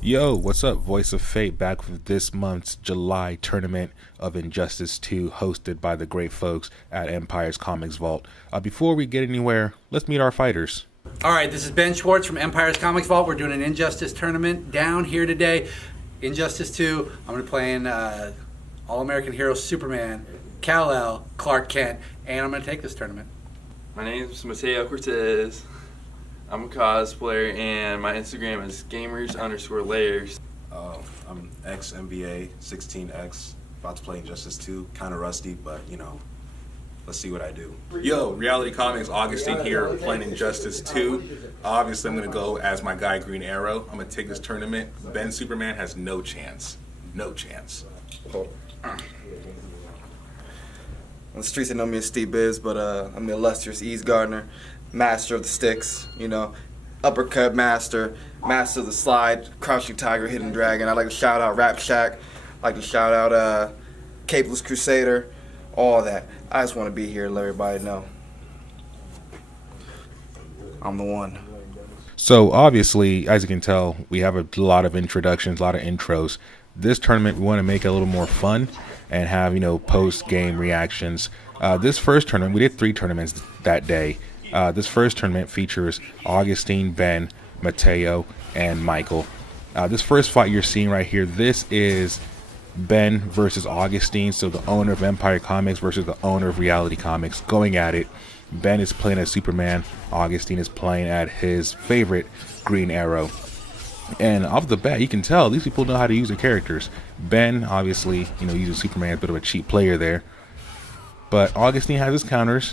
Yo, what's up? Voice of Fate back with this month's July tournament of Injustice 2 hosted by the great folks at Empire's Comics Vault. Before we get anywhere, let's meet our fighters. All right, this is Ben Schwartz from Empire's Comics Vault. We're doing an Injustice tournament down here today. Injustice 2, I'm going to play in All-American Hero Superman, Kal-El, Clark Kent, and I'm going to take this tournament. My name is Mateo Cortez. I'm a cosplayer, and my Instagram is gamers_layers. I'm ex-NBA 16X, about to play Injustice 2. Kind of rusty, but let's see what I do. Yo, Reality Comics, Augustine here, playing Injustice 2. Obviously, I'm going to go as my guy Green Arrow. I'm going to take this tournament. Ben Superman has no chance. No chance. On the streets, they know me as Steve Biz, but I'm the illustrious Ease Gardner, master of the sticks, uppercut master, master of the slide, crouching tiger, hidden dragon. I'd like to shout out Rap Shack, I'd like to shout out Capeless Crusader, all that. I just want to be here and let everybody know I'm the one. So obviously, as you can tell, we have a lot of introductions, a lot of intros. This tournament, we want to make it a little more fun and have, post-game reactions. This first tournament, we did 3 tournaments that day. This first tournament features Augustine, Ben, Mateo, and Michael. This first fight you're seeing right here, this is Ben versus Augustine, so the owner of Empire Comics versus the owner of Reality Comics going at it. Ben is playing as Superman, Augustine is playing at his favorite Green Arrow. And off the bat, you can tell these people know how to use their characters. Ben, obviously, uses Superman, a bit of a cheap player there. But Augustine has his counters.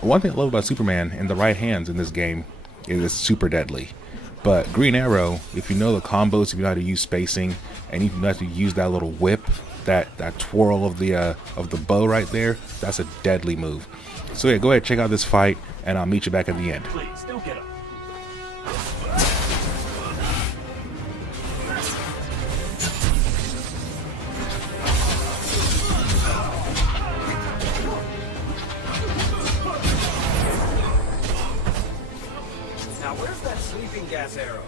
One thing I love about Superman in the right hands in this game is it's super deadly. But Green Arrow, if you know the combos, if you know how to use spacing, and if you know how to use that little whip, that twirl of the bow right there, that's a deadly move. So yeah, go ahead, check out this fight, and I'll meet you back at the end. Please, don't get up. Now where's that sleeping gas arrow?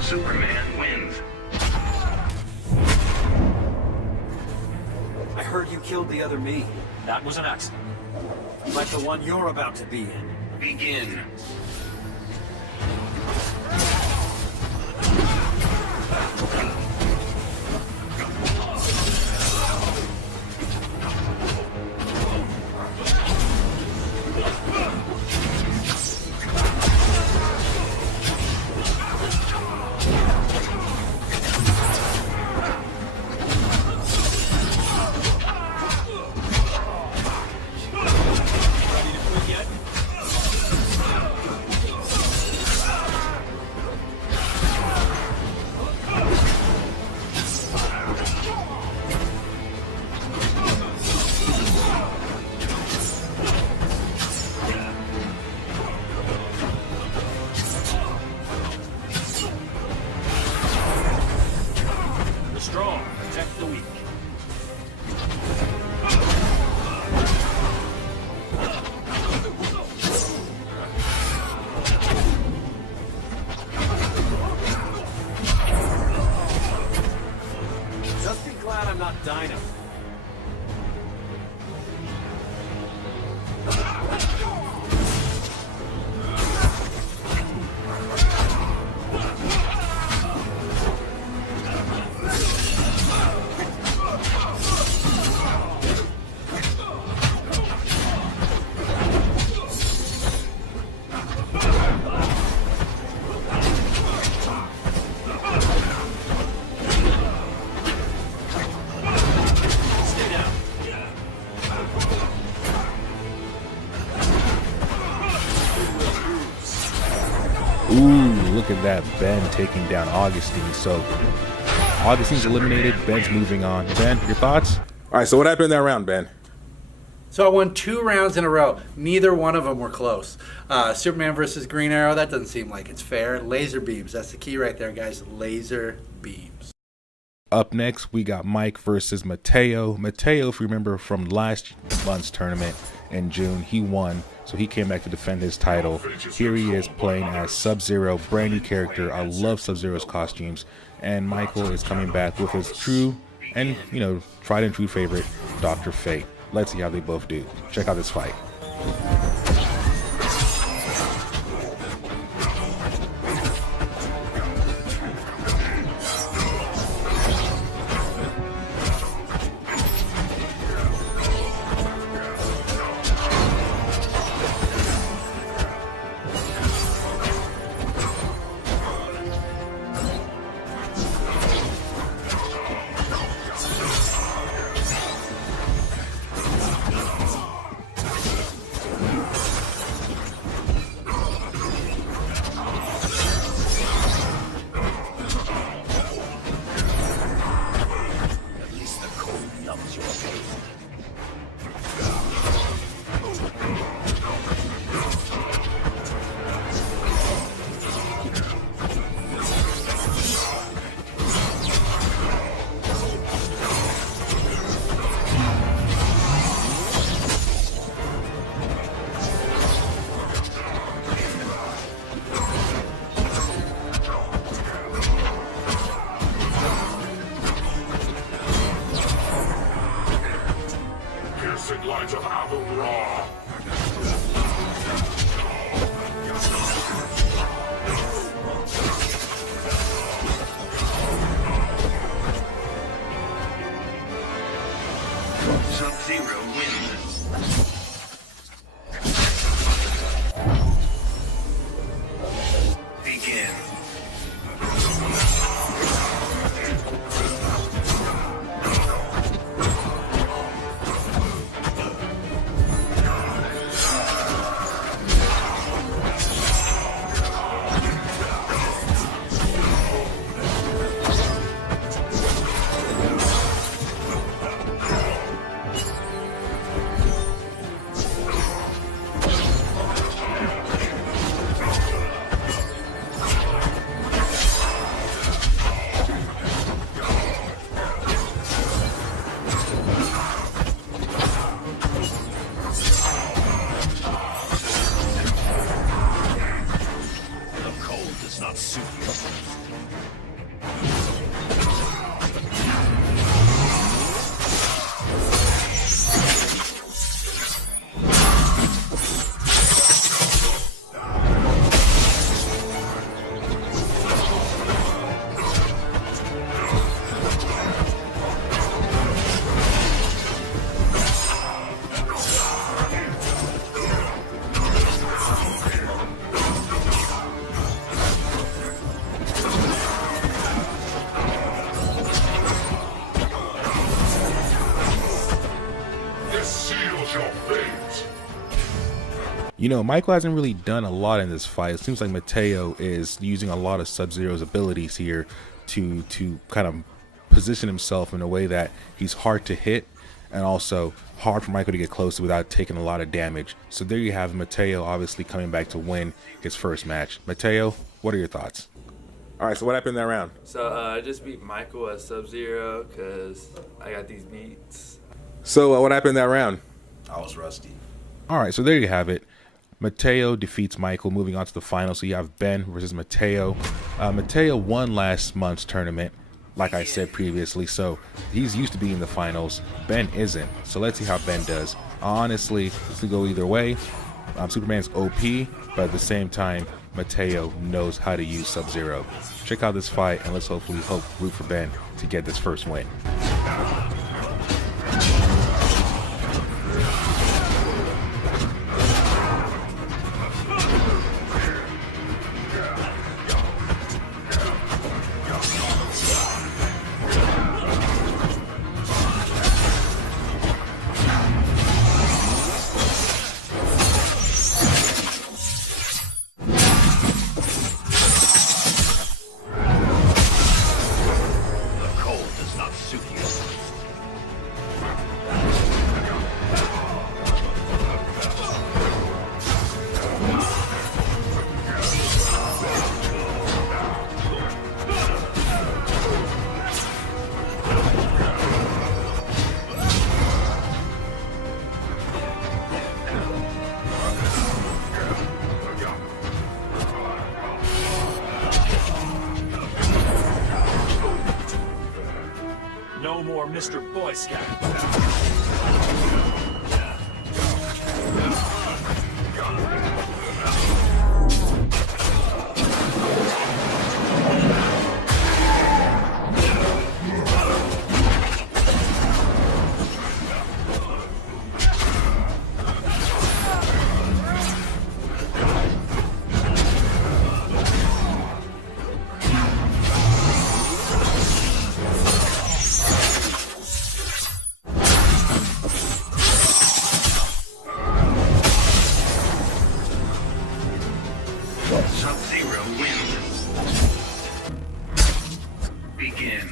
Superman wins. I heard you killed the other me. That was an accident. Like the one you're about to be in. Begin. The strong protect the weak. Just be glad I'm not Dino. Ooh, look at that, Ben taking down Augustine. So Augustine's eliminated. Ben's moving on. Ben, your thoughts? All right, so what happened in that round, Ben? So I won 2 rounds in a row. Neither one of them were close. Superman versus Green Arrow, that doesn't seem like it's fair. Laser beams, that's the key right there, guys. Laser beams. Up next, we got Mike versus Mateo. Mateo, if you remember from last month's tournament in June, he won, so he came back to defend his title. Here he is playing as Sub-Zero, brand new character. I love Sub-Zero's costumes. And Michael is coming back with his true and, tried and true favorite, Dr. Fate. Let's see how they both do. Check out this fight. Lines of Abu Ra. Sub-Zero wins. Begin. Michael hasn't really done a lot in this fight. It seems like Mateo is using a lot of Sub-Zero's abilities here to kind of position himself in a way that he's hard to hit and also hard for Michael to get close to without taking a lot of damage. So there you have Mateo obviously coming back to win his first match. Mateo, what are your thoughts? All right, so what happened in that round? So I just beat Michael as Sub-Zero because I got these beats. So what happened in that round? I was rusty. All right, so there you have it. Mateo defeats Michael, moving on to the final. So you have Ben versus Mateo. Mateo won last month's tournament, like I said previously, so he's used to being in the finals. Ben isn't, so let's see how Ben does. Honestly, this could go either way. Superman's OP, but at the same time, Mateo knows how to use Sub-Zero. Check out this fight, and let's hopefully root for Ben to get this first win. No more Mr. Boy Scout. Sub-Zero wins. Begin.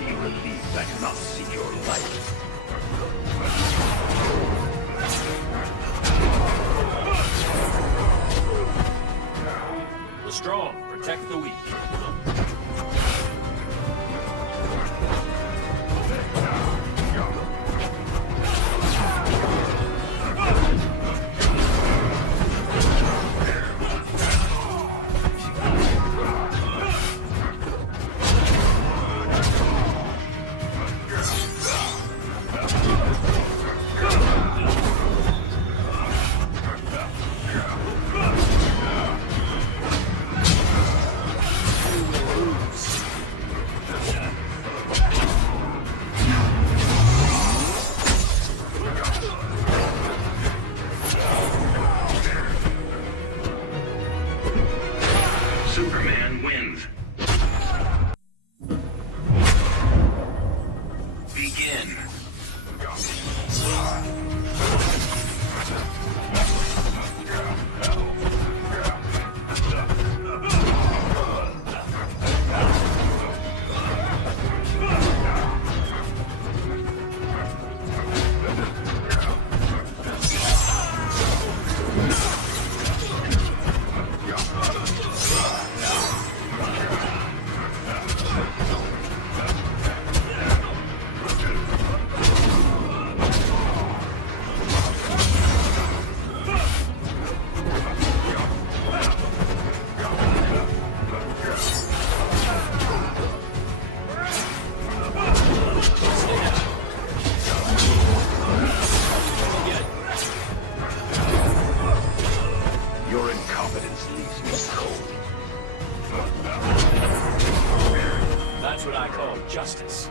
You will leave and not see your life. The strong protect the weak. Superman wins. Begin. Your incompetence leaves me cold. That's what I call justice.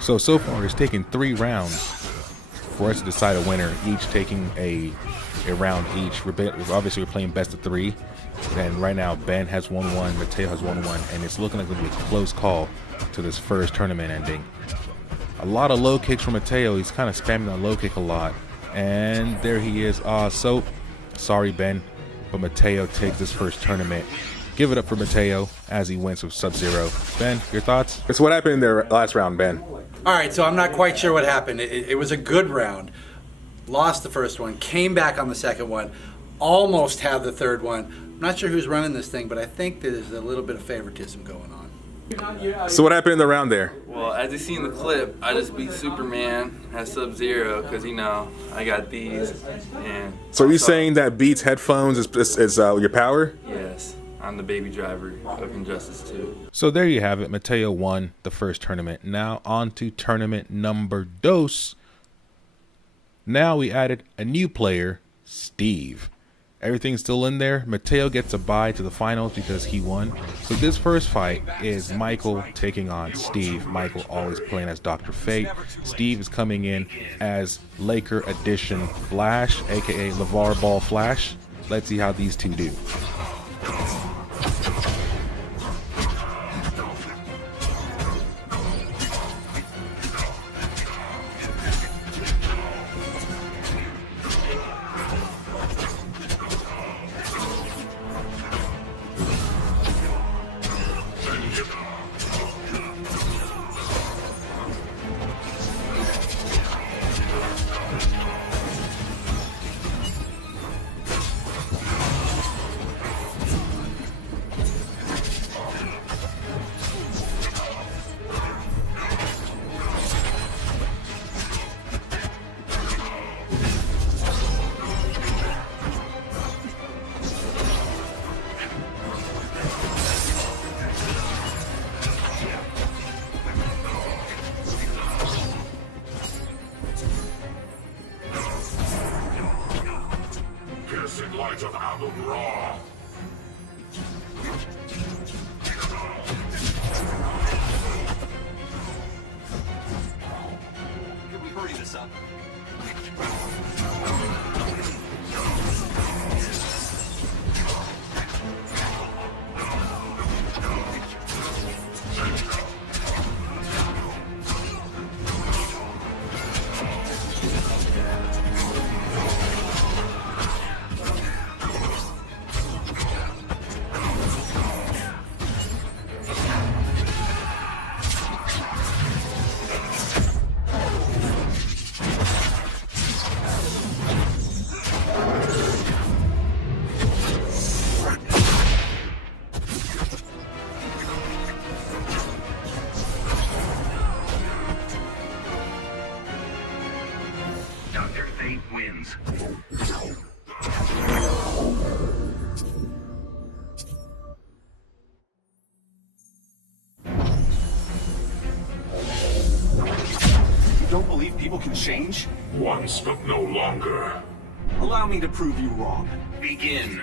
So far it's taken 3 rounds for us to decide a winner, each taking a round each. Obviously we're playing best of 3, and right now Ben has 1-1, Mateo has 1-1, and it's looking like it'll be a close call to this first tournament ending. A lot of low kicks from Mateo. He's kind of spamming that low kick a lot, and there he is. So sorry Ben, but Mateo takes this first tournament. Give it up for Mateo as he wins with Sub-Zero. Ben, your thoughts? So what happened in the last round, Ben? All right, so I'm not quite sure what happened. It was a good round. Lost the first one, came back on the second one, almost had the third one. I'm not sure who's running this thing, but I think there's a little bit of favoritism going on. So what happened in the round there? Well, as you see in the clip, I just beat Superman as Sub-Zero because, you know, I got these. And So are you saying that Beats headphones is your power? Yes, I'm the baby driver of Injustice 2. So there you have it. Mateo won the first tournament. Now on to tournament number dos. Now we added a new player Steve. Everything's still in there. Mateo gets a bye to the finals because he won. So this first fight is Michael taking on Steve. Michael always playing as Dr. Fate. Steve is coming in as Laker Edition Flash, aka LeVar Ball Flash. Let's see how these two do. Piercing light of Amun Ra. Can we hurry this up? Dr. Fate wins. You don't believe people can change? Once, but no longer. Allow me to prove you wrong. Begin.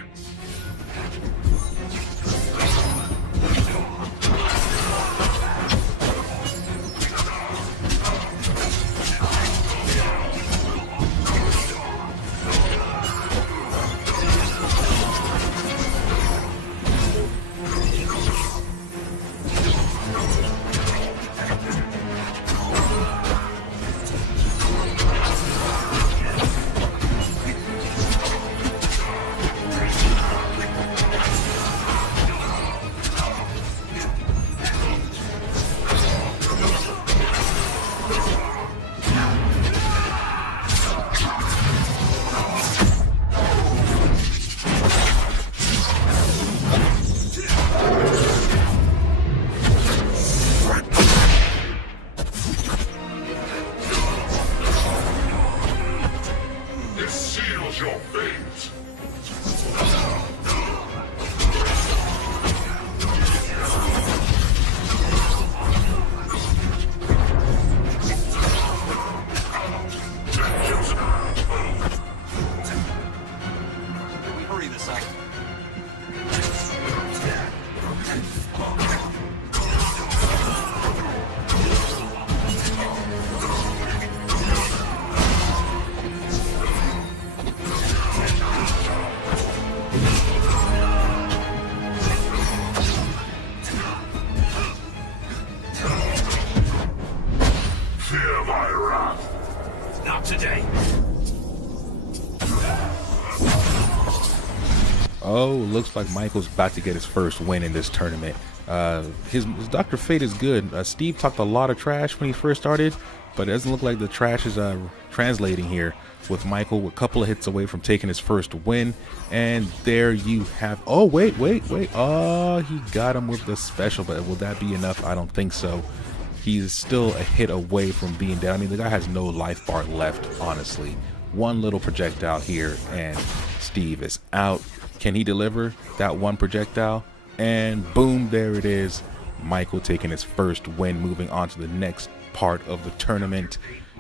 This seals your fate. Can we hurry this up? Fear my wrath. Not today. Oh, looks like Michael's about to get his first win in this tournament. His Dr. Fate is good. Steve talked a lot of trash when he first started, but it doesn't look like the trash is translating here with Michael. A couple of hits away from taking his first win. And there you have... Oh, wait. Oh, he got him with the special, but will that be enough? I don't think so. He's still a hit away from being down. I mean, the guy has no life bar left, honestly. One little projectile here, and Steve is out. Can he deliver that one projectile? And boom, there it is. Michael taking his first win, moving on to the next part of the tournament.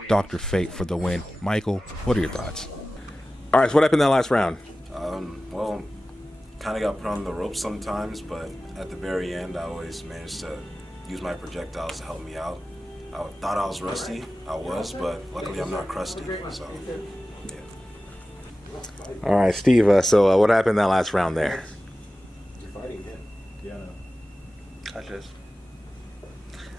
Dr. Fate for the win. Michael, what are your thoughts? All right, so what happened in that last round? Well, kind of got put on the ropes sometimes, but at the very end, I always managed to use my projectiles to help me out. I thought I was rusty. I was, but luckily I'm not crusty. So, yeah. All right, Steve. So what happened in that last round there?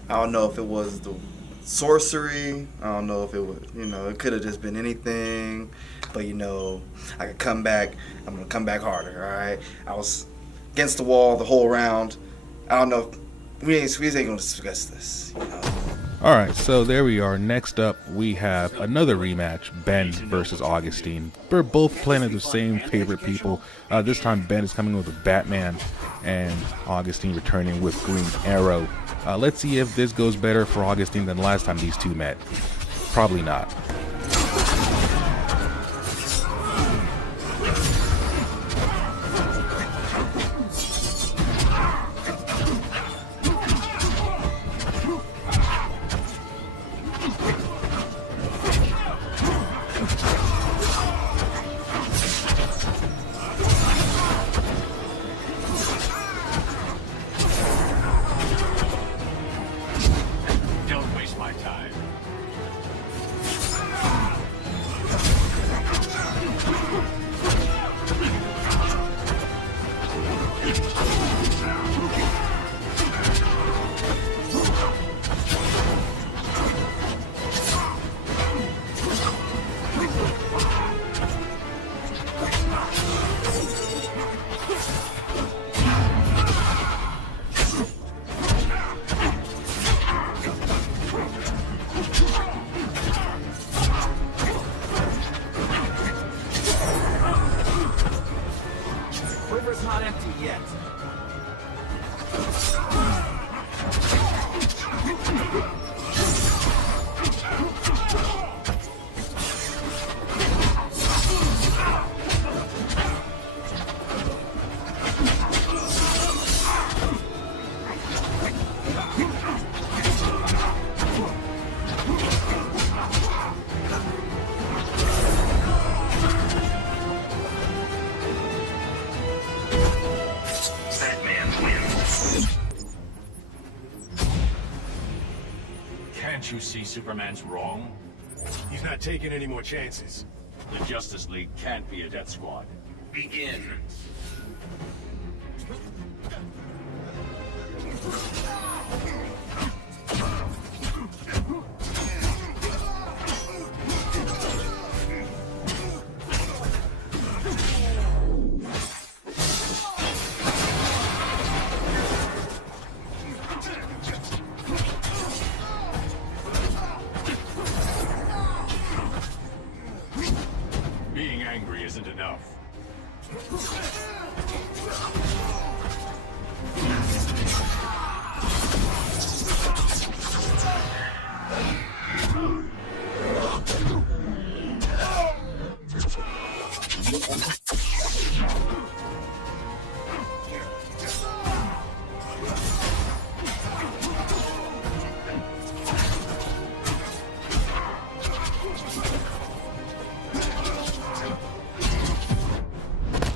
I don't know if it was the sorcery. I don't know if it was, it could have just been anything. But, I could come back. I'm going to come back harder, all right? I was against the wall the whole round. I don't know. We ain't going to discuss this, All right, so there we are. Next up, we have another rematch, Ben versus Augustine. We're both playing as the same favorite people. This time, Ben is coming with a Batman, and Augustine returning with Green Arrow. Let's see if this goes better for Augustine than last time these two met. Probably not. Don't waste my time. Quiver's not empty yet. Batman wins. Can't you see Superman's wrong? He's not taking any more chances. The Justice League can't be a death squad. Begin. Being angry isn't enough.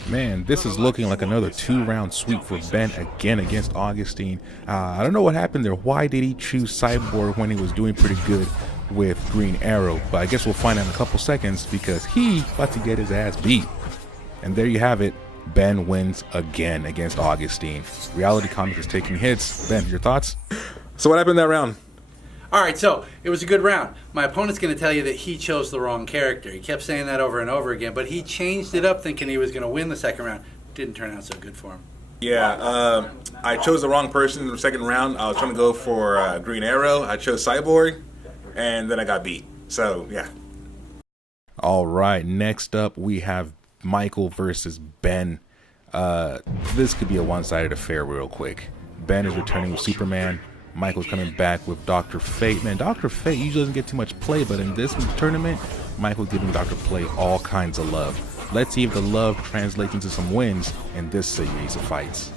Man, this is looking like another 2-round sweep for Ben again against Augustine. I don't know what happened there. Why did he choose Cyborg when he was doing pretty good with Green Arrow? But I guess we'll find out in a couple seconds because he about to get his ass beat. And there you have it. Ben wins again against Augustine. Reality Comics is taking hits. Ben, your thoughts? So what happened in that round? All right, so it was a good round. My opponent's going to tell you that he chose the wrong character. He kept saying that over and over again, but he changed it up thinking he was going to win the second round. Didn't turn out so good for him. Yeah, I chose the wrong person in the second round. I was trying to go for Green Arrow. I chose Cyborg, and then I got beat. So, yeah. All right, next up we have Michael versus Ben. This could be a one-sided affair real quick. Ben is returning with Superman. Michael's coming back with Dr. Fate. Man, Dr. Fate usually doesn't get too much play, but in this tournament, Michael's giving Dr. Fate all kinds of love. Let's see if the love translates into some wins in this series of fights.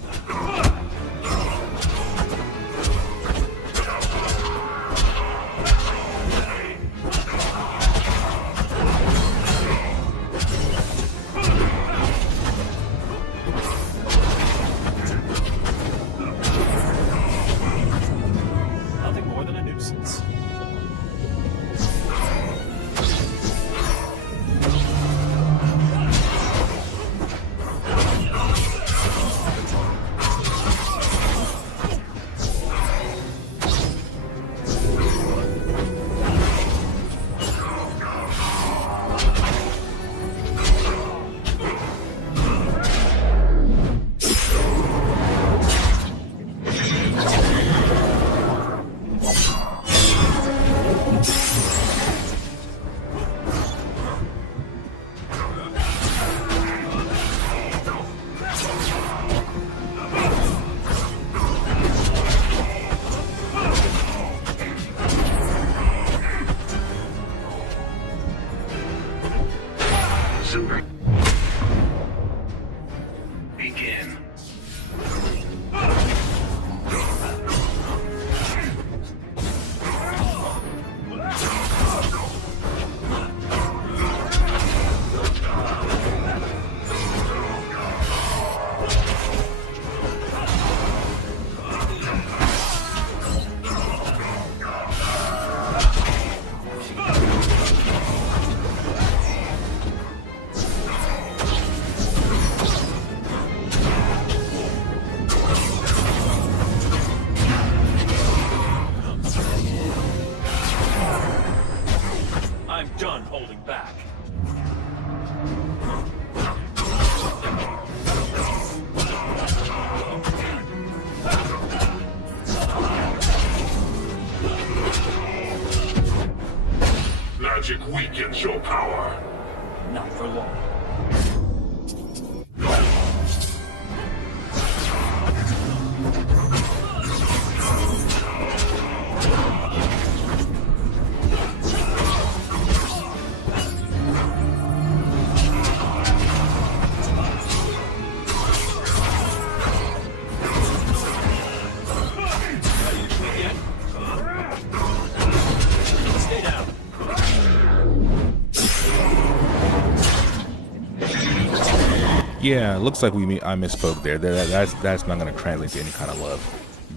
Yeah, looks like I misspoke there. That's not going to translate to any kind of love.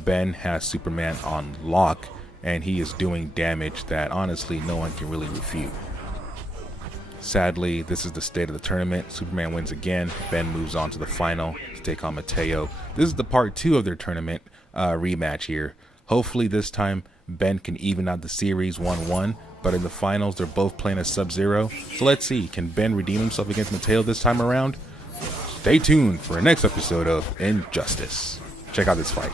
Ben has Superman on lock, and he is doing damage that honestly no one can really refute. Sadly, this is the state of the tournament. Superman wins again. Ben moves on to the final to take on Mateo. This is the part 2 of their tournament rematch here. Hopefully this time Ben can even out the series 1-1, but in the finals they're both playing as Sub-Zero. So let's see, can Ben redeem himself against Mateo this time around? Stay tuned for the next episode of Injustice. Check out this fight.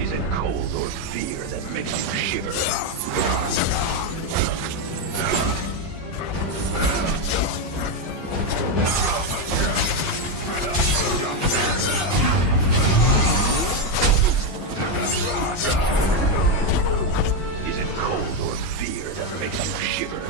Is it cold or fear that makes you shiver? Is it cold or fear that makes you shiver?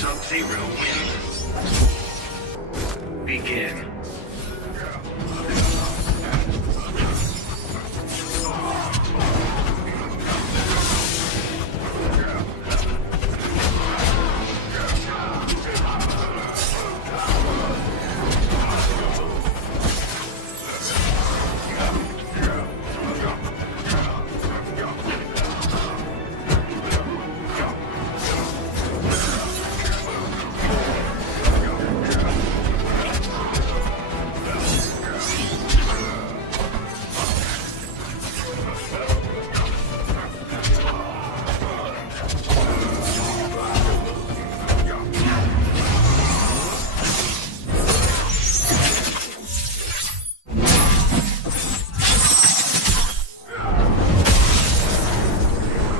Sub-Zero wins. Begin.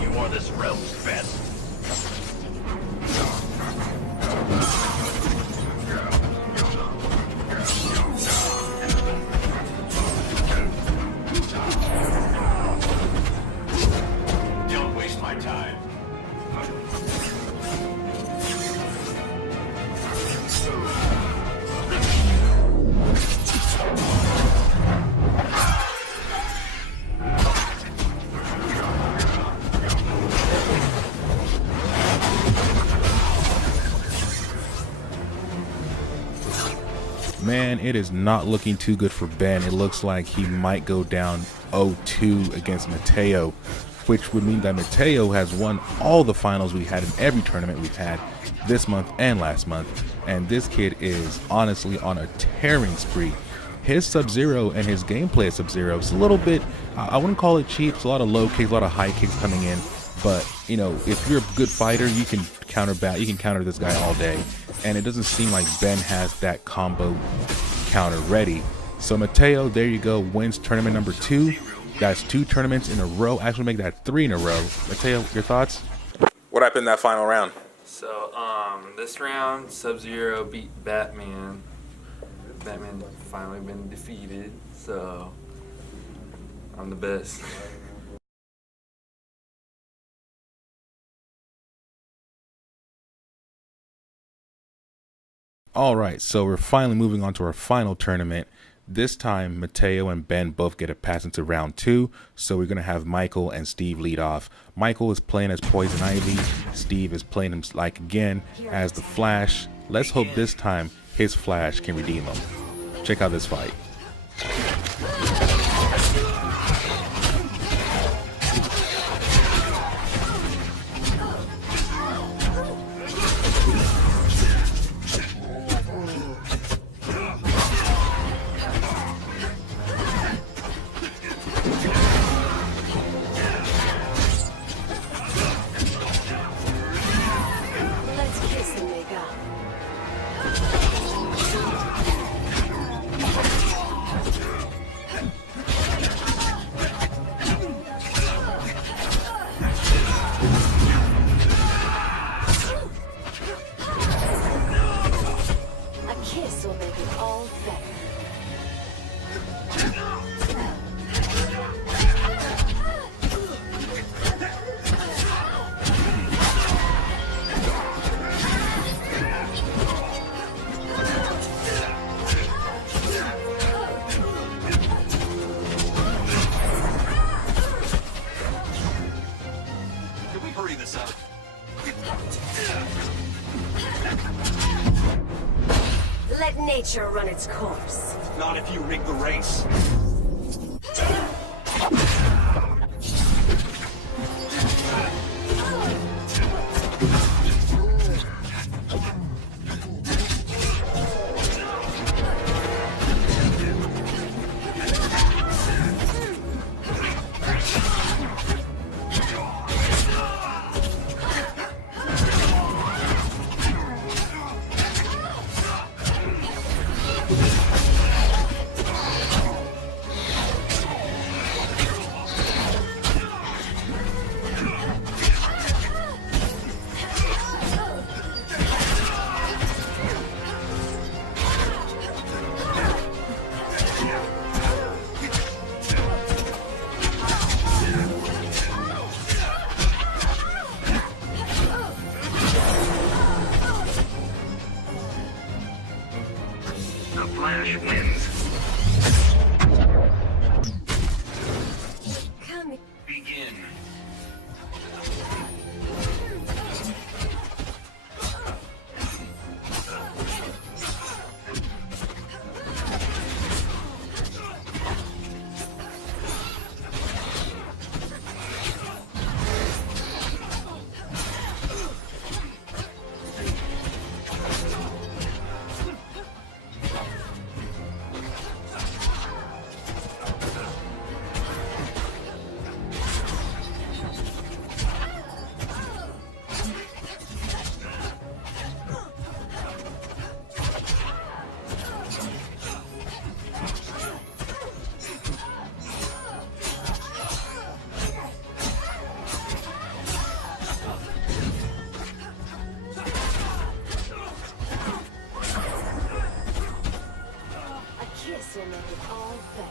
You are this realm's best. Don't waste my time. Man, it is not looking too good for Ben. It looks like he might go down 0-2 against Mateo, which would mean that Mateo has won all the finals we had in every tournament we've had this month and last month. And this kid is honestly on a tearing spree. His Sub-Zero and his gameplay of Sub-Zero is a little bit, I wouldn't call it cheap. It's a lot of low kicks, a lot of high kicks coming in. But, you know, if you're a good fighter, you can counter this guy all day. And it doesn't seem like Ben has that combo counter ready. So Mateo, there you go, wins tournament number 2. That's 2 tournaments in a row. Actually make that 3 in a row. Mateo, your thoughts? What happened in that final round? So, this round, Sub-Zero beat Batman. Batman finally been defeated, so I'm the best. All right, so we're finally moving on to our final tournament. This time, Mateo and Ben both get a pass into round 2, so we're going to have Michael and Steve lead off. Michael is playing as Poison Ivy. Steve is playing him like again as the Flash. Let's hope this time his Flash can redeem him. Check out this fight. Let nature run its course. Not if you rig the race. The Flash wins. Come. Begin. Kiss will make it all better.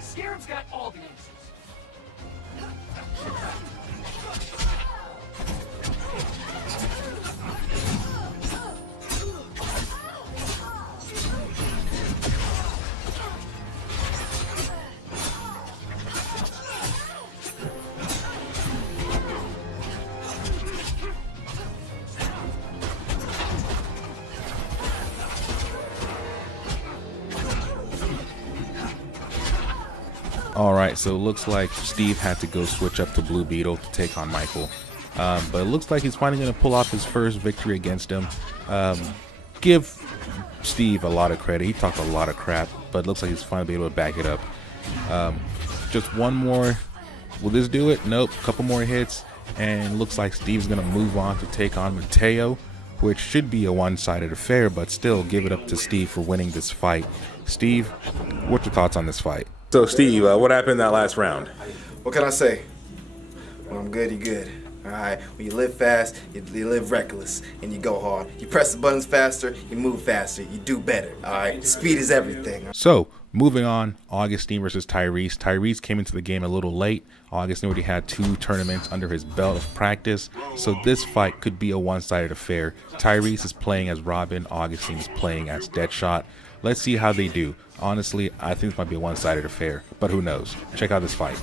Scarab's got all the answers. All right, so it looks like Steve had to go switch up to Blue Beetle to take on Michael. But it looks like he's finally going to pull off his first victory against him. Give Steve a lot of credit. He talked a lot of crap, but it looks like he's finally able to back it up. Just one more. Will this do it? Nope. A couple more hits. And looks like Steve's going to move on to take on Mateo, which should be a one-sided affair, but still give it up to Steve for winning this fight. Steve, what's your thoughts on this fight? So, Steve, what happened in that last round? What can I say? When I'm good, you good. Alright, when you live fast, you live reckless, and you go hard. You press the buttons faster, you move faster, you do better. Alright, speed is everything. So, moving on, Augustine versus Tyrese. Tyrese came into the game a little late. Augustine already had 2 tournaments under his belt of practice, so this fight could be a one-sided affair. Tyrese is playing as Robin, Augustine is playing as Deadshot. Let's see how they do. Honestly, I think this might be a one-sided affair, but who knows? Check out this fight.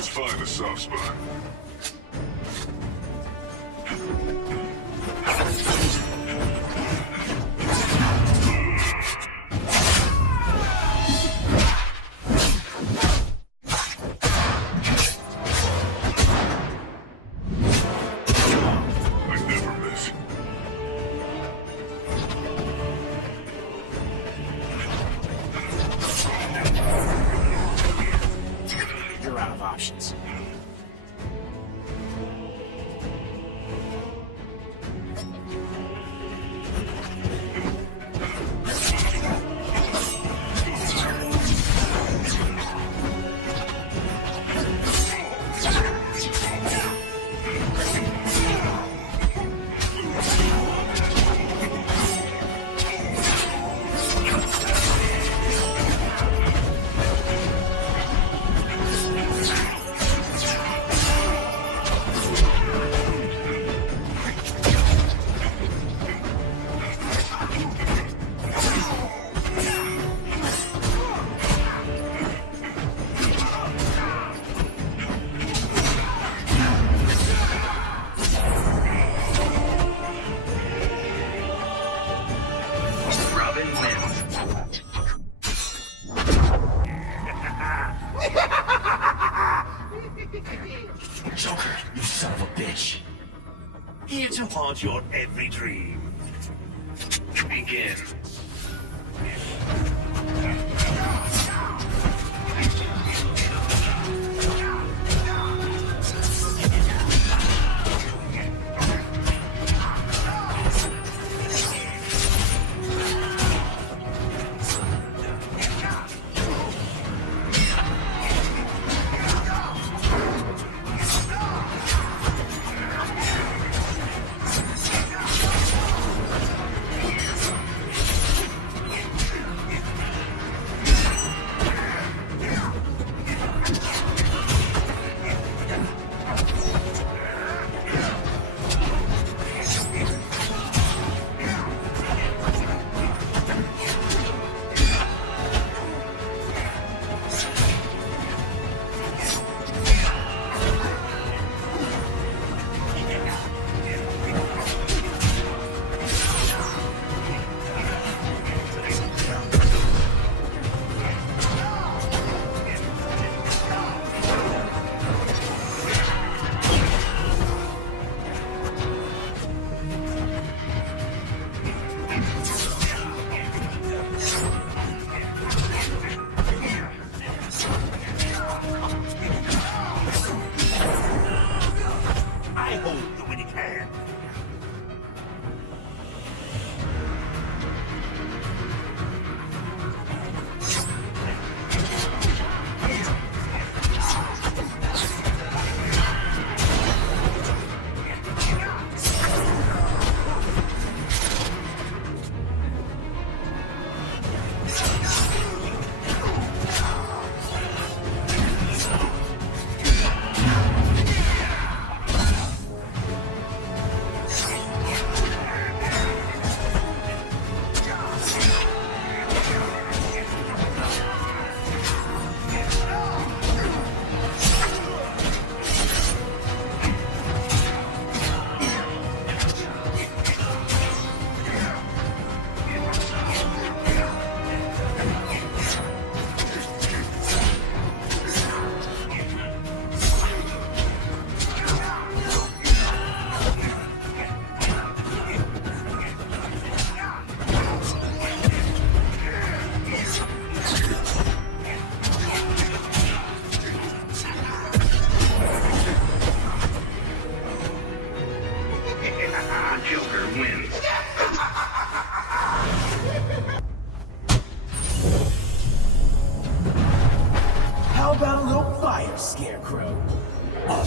Find a soft spot. I never miss. You're out of options. Joker, you son of a bitch. Here to haunt your every dream. Begin.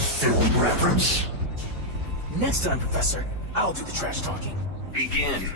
film reference? Next time, Professor, I'll do the trash talking. Begin.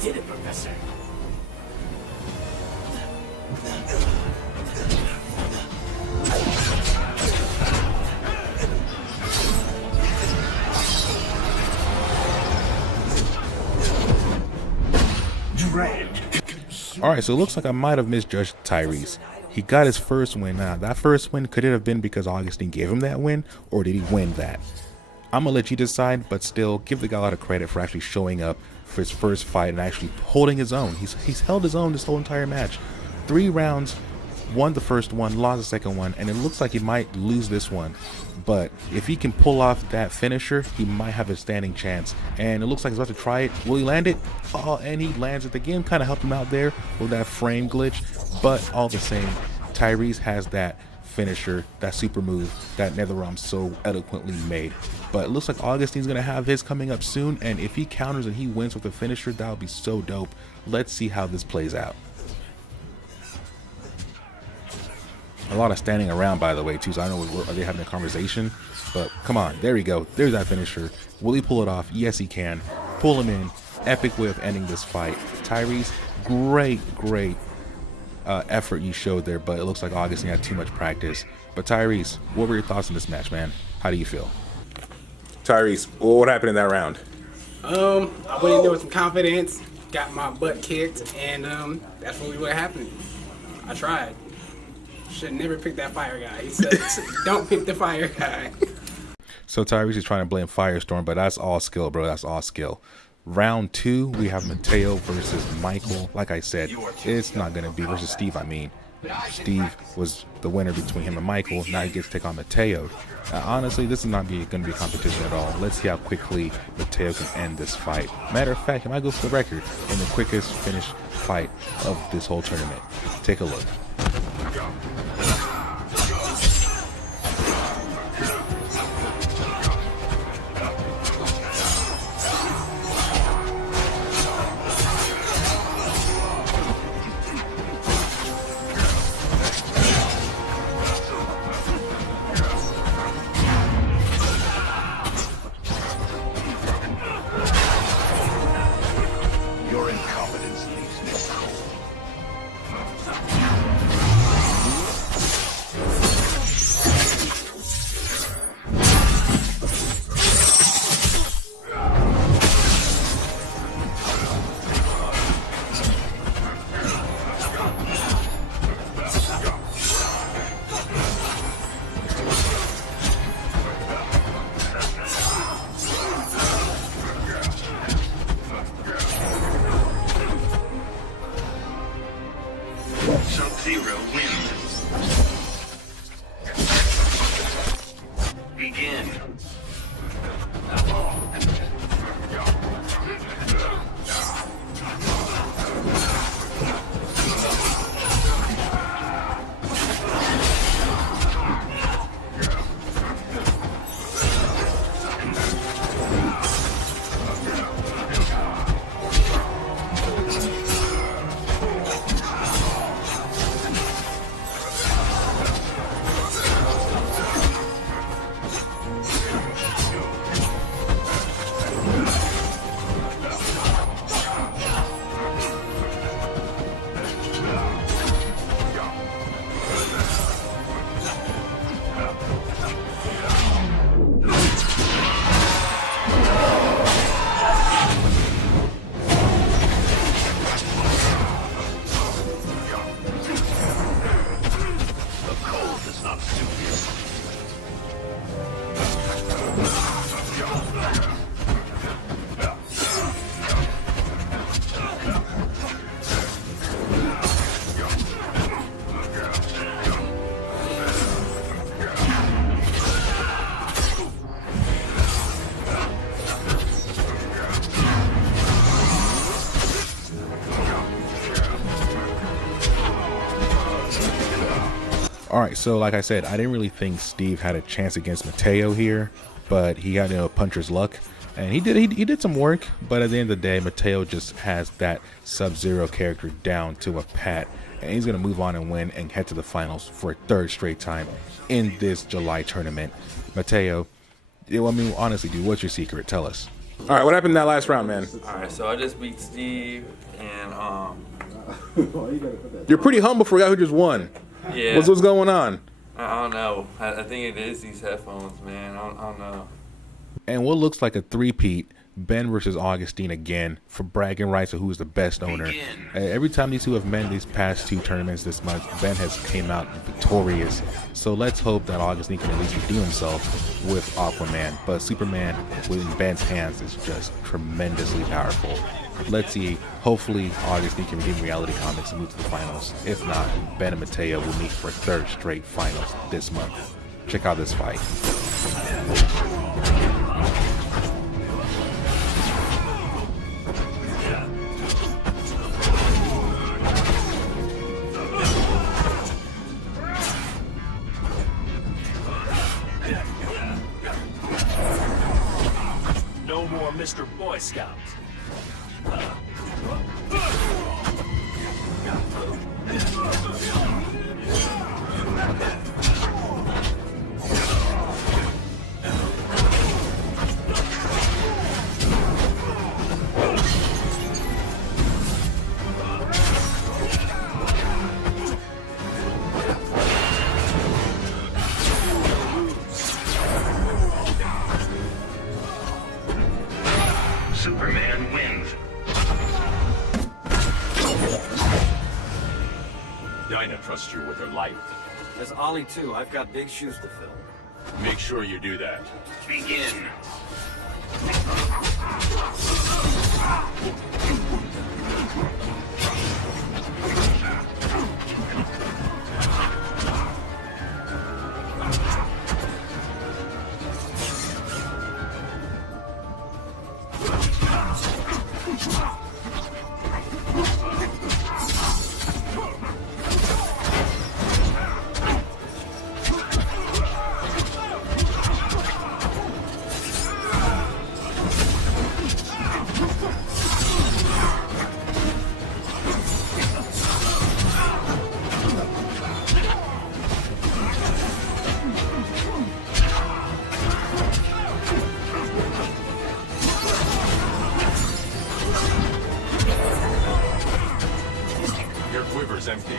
Did it, Professor? All right, so it looks like I might have misjudged Tyrese. He got his first win. Now, that first win, could it have been because Augustine gave him that win, or did he win that? I'm gonna let you decide, but still, give the guy a lot of credit for actually showing up for his first fight and actually holding his own. He's held his own this whole entire match. 3 rounds, won the first one, lost the second one, and it looks like he might lose this one. But if he can pull off that finisher, he might have a standing chance. And it looks like he's about to try it. Will he land it? Oh, and he lands it. The game kind of helped him out there with that frame glitch. But all the same, Tyrese has that finisher, that super move that NetherRealm so eloquently made. But it looks like Augustine's going to have his coming up soon. And if he counters and he wins with the finisher, that would be so dope. Let's see how this plays out. A lot of standing around, by the way, too, so I know are they having a conversation, but come on, there we go. There's that finisher. Will he pull it off? Yes, he can. Pull him in. Epic way of ending this fight. Tyrese, great effort you showed there, but it looks like Augustine had too much practice. But Tyrese, what were your thoughts on this match, man? How do you feel? Tyrese, what happened in that round? I went in there with some confidence, got my butt kicked, and that's really what happened. I tried. Should never pick that fire guy. He said, don't pick the fire guy. So Tyrese is trying to blame Firestorm, but that's all skill, bro. That's all skill. Round 2, we have Mateo versus Michael. Like I said, it's not going to be versus Steve, I mean. Steve was the winner between him and Michael. Now he gets to take on Mateo. Honestly, this is not going to be a competition at all. Let's see how quickly Mateo can end this fight. Matter of fact, he might go for the record in the quickest finish fight of this whole tournament. Take a look. Your incompetence leaves me cold. Sub-Zero wins. Begin. All right, so like I said, I didn't really think Steve had a chance against Mateo here, but he got puncher's luck, and he did some work. But at the end of the day, Mateo just has that Sub-Zero character down to a pat, and he's gonna move on and win and head to the finals for a third straight time in this July tournament. Mateo, I mean, honestly, dude, what's your secret? Tell us. All right, what happened in that last round, man? Alright, so I just beat Steve, and You're pretty humble for a guy who just won. yeah. What's going on? I don't know. I think it is these headphones, man. I don't know. And what looks like a three-peat, Ben versus Augustine again for bragging rights of who is the best owner. Every time these two have met these past two tournaments this month, Ben has came out victorious. So let's hope that Augustine can at least redeem himself with Aquaman. But Superman within Ben's hands is just tremendously powerful. Let's see. Hopefully, Augustine can redeem Reality Comics and move to the finals. If not, Ben and Mateo will meet for a third straight finals this month. Check out this fight. No more Mr. Boy Scout. Superman wins. Dinah trusts you with her life. As Ollie too, I've got big shoes to fill. Make sure you do that. Begin. Your quiver's empty.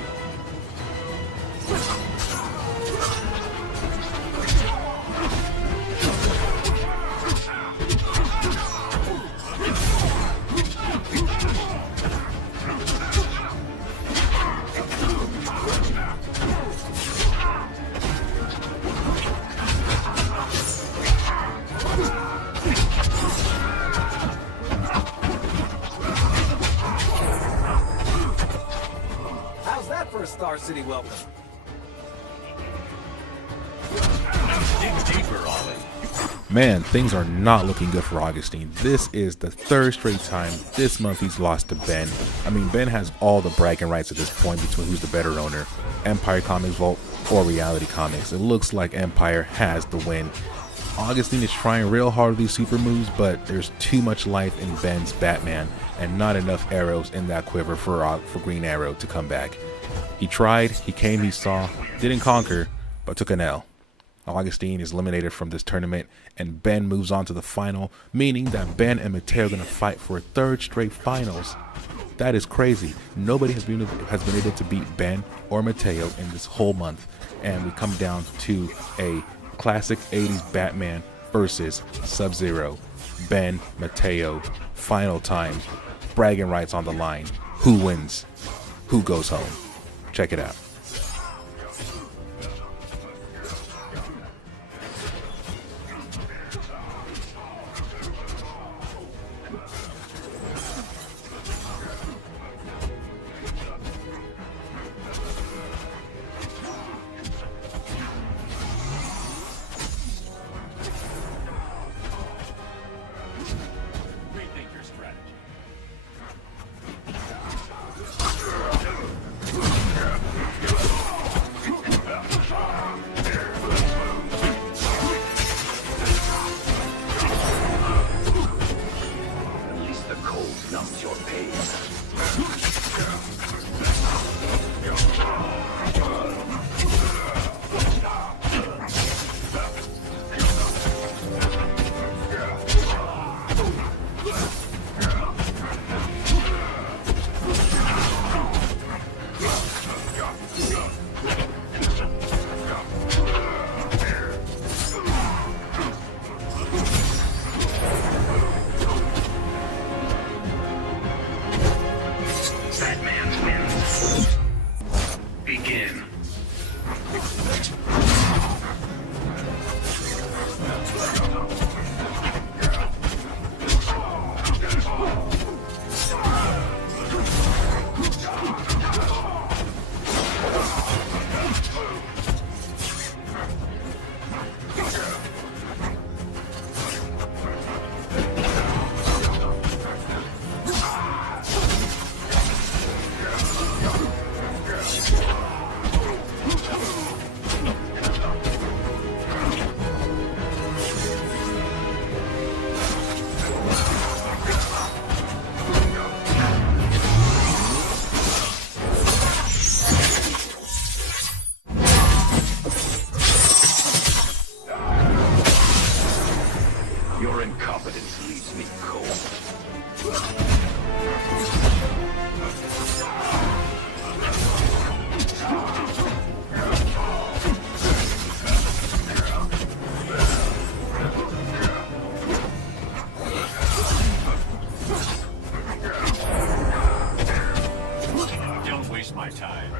How's that for a Star City welcome. Dig deeper, Ollie. Man, things are not looking good for Augustine. This is the third straight time this month he's lost to Ben. I mean, Ben has all the bragging rights at this point between who's the better owner, Empire Comics Vault or Reality Comics. It looks like Empire has the win. Augustine is trying real hard with these super moves, but there's too much life in Ben's Batman and not enough arrows in that quiver for Green Arrow to come back. He tried, he came, he saw, didn't conquer, but took an L. Augustine is eliminated from this tournament, and Ben moves on to the final, meaning that Ben and Mateo are going to fight for a third straight finals. That is crazy. Nobody has been able to beat Ben or Mateo in this whole month, and we come down to a classic 80s Batman versus Sub-Zero. Ben, Mateo, final time, bragging rights on the line. Who wins? Who goes home? Check it out. Rethink your strategy. At least the cold numbs your pain. Batman wins. Begin. Your incompetence leaves me cold. Don't waste my time.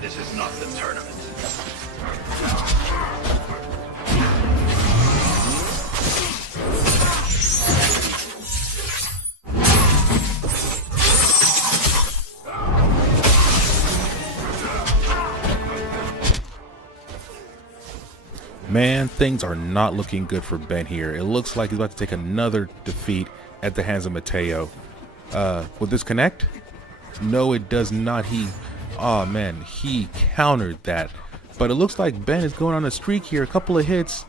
this is not the tournament. Man, things are not looking good for Ben here. It looks like he's about to take another defeat at the hands of Mateo. Will this connect? No, it does not. Oh man, he countered that. But it looks like Ben is going on a streak here. A couple of hits,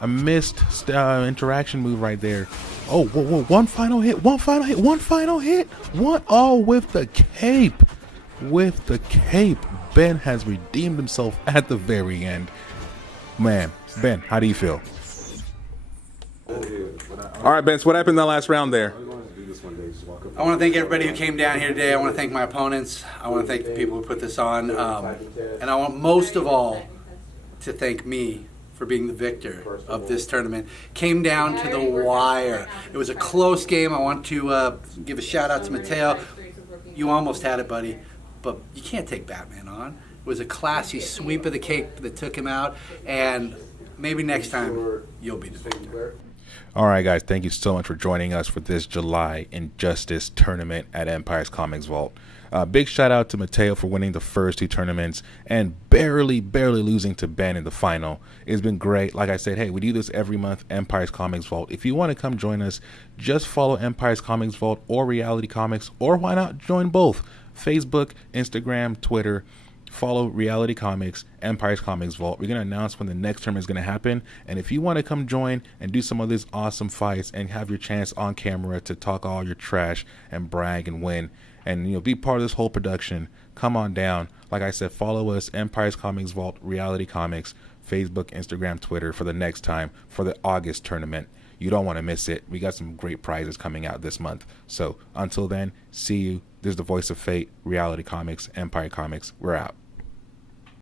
a missed interaction move right there. Oh, whoa, one final hit, one final hit. Oh, with the cape. With the cape. Ben has redeemed himself at the very end. Man, Ben, how do you feel? All right, Ben, so what happened in that last round there? I want to thank everybody who came down here today. I want to thank my opponents. I want to thank the people who put this on. And I want most of all to thank me for being the victor of this tournament. Came down to the wire. It was a close game. I want to give a shout out to Mateo. You almost had it, buddy, but you can't take Batman on. It was a classy sweep of the cape that took him out, and maybe next time you'll be the victor. All right, guys, thank you so much for joining us for this July Injustice tournament at Empire's Comics Vault. Big shout out to Mateo for winning the first two tournaments and barely losing to Ben in the final. It's been great. Like I said, hey, we do this every month, Empire's Comics Vault. If you want to come join us, just follow Empire's Comics Vault or Reality Comics, or why not join both? Facebook, Instagram, Twitter. Follow Reality Comics, Empire's Comics Vault. We're going to announce when the next tournament is going to happen. And if you want to come join and do some of these awesome fights and have your chance on camera to talk all your trash and brag and win and be part of this whole production, come on down. Like I said, follow us, Empire's Comics Vault, Reality Comics, Facebook, Instagram, Twitter for the next time for the August tournament. You don't want to miss it. We got some great prizes coming out this month. So until then, see you. This is the Voice of Fate, Reality Comics, Empire Comics. We're out.